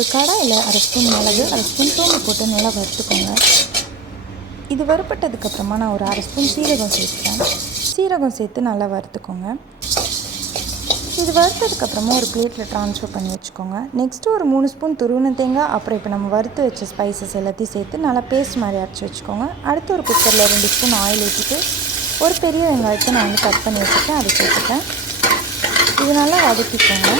ஒரு கடாயில் அரை ஸ்பூன் மிளகு, அரை ஸ்பூன் சோம்பு போட்டு நல்லா வறுத்துக்கோங்க. இது வறுப்பட்டதுக்கப்புறமா நான் ஒரு அரை ஸ்பூன் சீரகம் சேர்த்துக்கிறேன். சீரகம் சேர்த்து நல்லா வறுத்துக்கோங்க. இது வறுத்ததுக்கப்புறமா ஒரு பிளேட்டில் ட்ரான்ஸ்ஃபர் பண்ணி வச்சுக்கோங்க. நெக்ஸ்ட்டு ஒரு 3 ஸ்பூன் துருவின தேங்காய், அப்புறம் இப்போ நம்ம வறுத்து வச்ச ஸ்பைசஸ் எல்லாத்தையும் சேர்த்து நல்லா பேஸ்ட் மாதிரி அரைச்சி வச்சுக்கோங்க. அடுத்து ஒரு குக்கரில் 2 ஸ்பூன் ஆயில் ஊற்றிட்டு ஒரு பெரிய வெங்காயத்தை நான் வந்து கட் பண்ணி வச்சுருக்கேன், அதை சேர்த்துட்டேன். இது நல்லா வதக்கிக்கோங்க.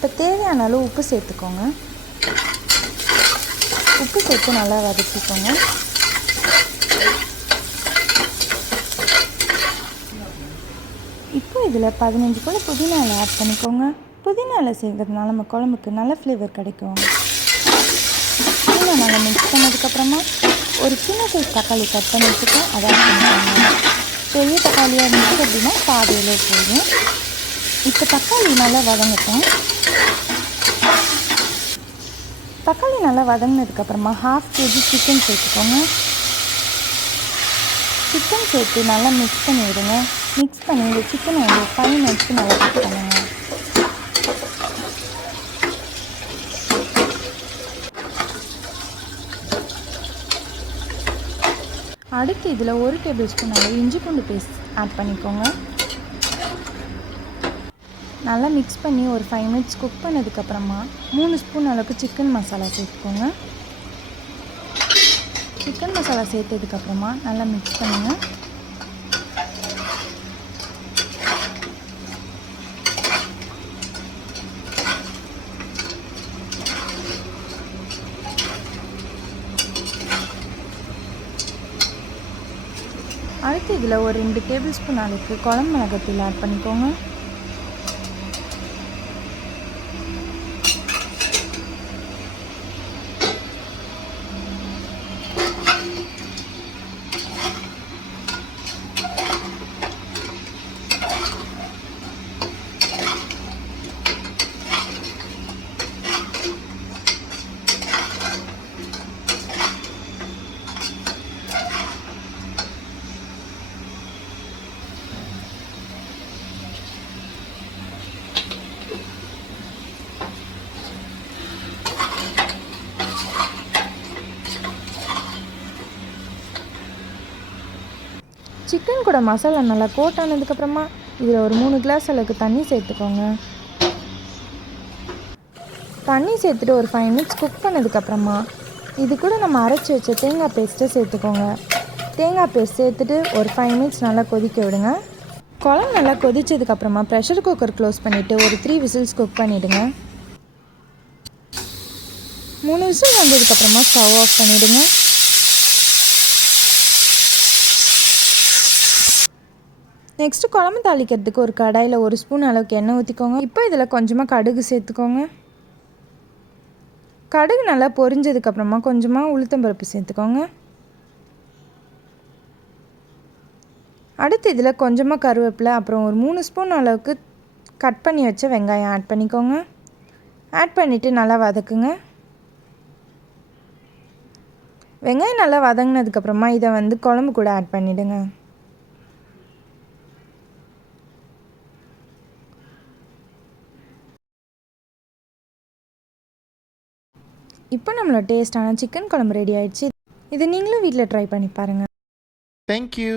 இப்போ தேவையான அளவு உப்பு சேர்த்துக்கோங்க. உப்பு சேர்த்து நல்லா வதக்கிக்கோங்க. இப்போ இதில் 15 போல் புதினா இலை ஆட் பண்ணிக்கோங்க. புதினா இலை சேர்க்கறதுனால நம்ம குழம்புக்கு நல்ல ஃப்ளேவர் கிடைக்கும். புதினா நல்லா மிக்ஸ் பண்ணதுக்கப்புறமா ஒரு சின்ன சைஸ் தக்காளி கட் பண்ணி வச்சுட்டு அதை ஆட் பண்ணிக்கோங்க. பெரிய தக்காளியாக இருந்துச்சு அப்படின்னா பாதியிலே போதும். இப்போ தக்காளி நல்லா வதங்கட்டும். தக்காளி நல்லா வதங்கினதுக்கப்புறமா 1/2 kg சிக்கன் சேர்த்துக்கோங்க. சிக்கன் சேர்த்து நல்லா மிக்ஸ் பண்ணி விடுங்க. மிக்ஸ் பண்ணி இந்த சிக்கனை வந்து 5 மினிட்ஸ்க்கு நல்லா குக் பண்ணுங்க. அடுத்து இதில் 1 டேபிள் ஸ்பூன் அளவு இஞ்சி பூண்டு பேஸ்ட் ஆட் பண்ணிக்கோங்க. நல்லா மிக்ஸ் பண்ணி ஒரு 5 மினிட்ஸ் குக் பண்ணதுக்கப்புறமா 3 ஸ்பூன் அளவுக்கு சிக்கன் மசாலா சேர்த்துக்கோங்க. சிக்கன் மசாலா சேர்த்ததுக்கப்புறமா நல்லா மிக்ஸ் பண்ணுங்கள். அடுத்து இதில் ஒரு 2 டேபிள் ஸ்பூன் அளவுக்கு குழம்பு மிளகாத்தூள் ஆட் பண்ணிக்கோங்க. சிக்கன் கூட மசாலா நல்லா கோட் ஆனதுக்கப்புறமா இதில் ஒரு 3 கிளாஸ் அளவுக்கு தண்ணி சேர்த்துக்கோங்க. தண்ணி சேர்த்துட்டு ஒரு 5 மினிட்ஸ் குக் பண்ணதுக்கப்புறமா இது கூட நம்ம அரைச்சி வச்ச தேங்காய் பேஸ்ட்டை சேர்த்துக்கோங்க. தேங்காய் பேஸ்ட் சேர்த்துட்டு ஒரு 5 மினிட்ஸ் நல்லா கொதிக்க விடுங்க. குழம்பு நல்லா கொதிச்சதுக்கப்புறமா ப்ரெஷர் குக்கர் க்ளோஸ் பண்ணிவிட்டு ஒரு 3 விசில்ஸ் குக் பண்ணிவிடுங்க. 3 விசில் வந்ததுக்கப்புறமா ஸ்டவ் ஆஃப் பண்ணிவிடுங்க. நெக்ஸ்ட்டு குழம்பு தாளிக்கிறதுக்கு ஒரு கடாயில் 1 ஸ்பூன் அளவுக்கு எண்ணெய் ஊற்றிக்கோங்க. இப்போ இதில் கொஞ்சமாக கடுகு சேர்த்துக்கோங்க. கடுகு நல்லா பொரிஞ்சதுக்கப்புறமா கொஞ்சமாக உளுத்தம்பருப்பு சேர்த்துக்கோங்க. அடுத்து இதில் கொஞ்சமாக கருவேப்பிலை, அப்புறம் ஒரு 3 ஸ்பூன் அளவுக்கு கட் பண்ணி வச்ச வெங்காயம் ஆட் பண்ணிக்கோங்க. ஆட் பண்ணிவிட்டு நல்லா வதக்குங்க. வெங்காயம் நல்லா வதங்கினதுக்கப்புறமா இதை வந்து குழம்பு கூட ஆட் பண்ணிவிடுங்க. இப்போ நம்மளோட டேஸ்டான சிக்கன் குழம்பு ரெடி ஆயிடுச்சு. இது நீங்களும் வீட்டில் ட்ரை பண்ணி பாருங்கள். Thank you.